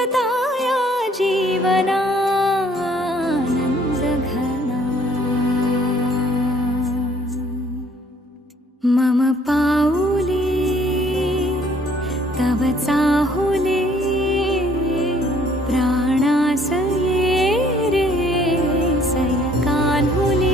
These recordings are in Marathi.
पूर्तता या जीवनानंद घना। मम पाऊले तव चाहुले प्राणासये रे सयकान्हुले।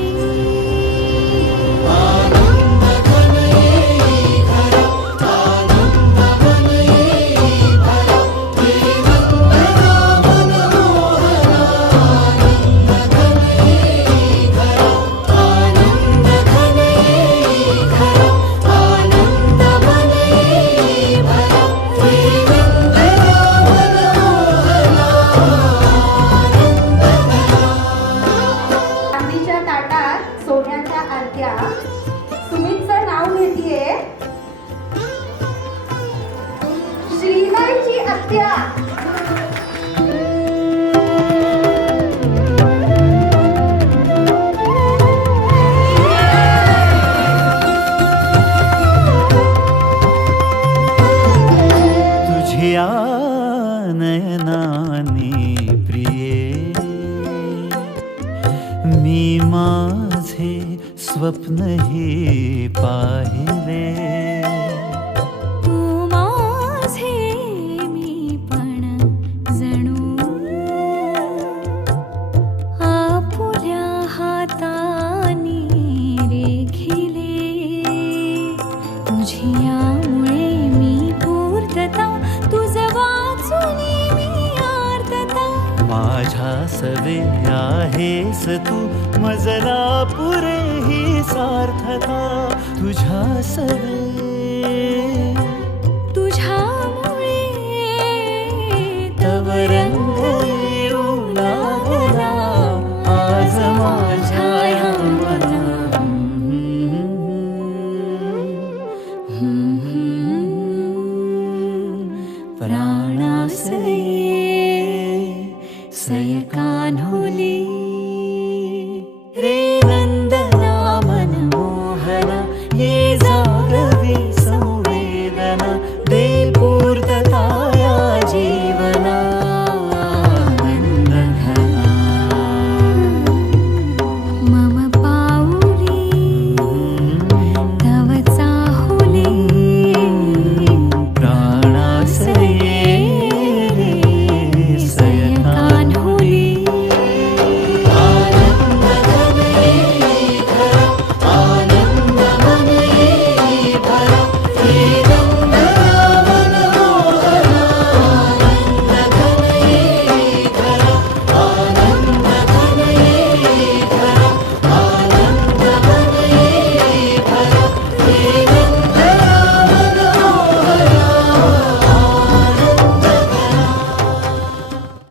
सोन्याच्या आरत्या सुमितचं नाव घेतीये श्रीबाईची आत्या। तुझ्या नयनानी प्रिये मी माझे स्वप्न हे पाहिले। तू माझे मी पण जणू आपुल्या हातानी रेखिले। तुझ्यामुळे मी पूर्तता तुझ वाचुनी मी आर्तता। माझ्या सवे आहेस तू मजला पुरे ही सार्थता। तुझ्या सवे तुझ्यामुळे तव रंग येऊ लागला आज माझ्या या मना। प्राणासये सयकान्हुले।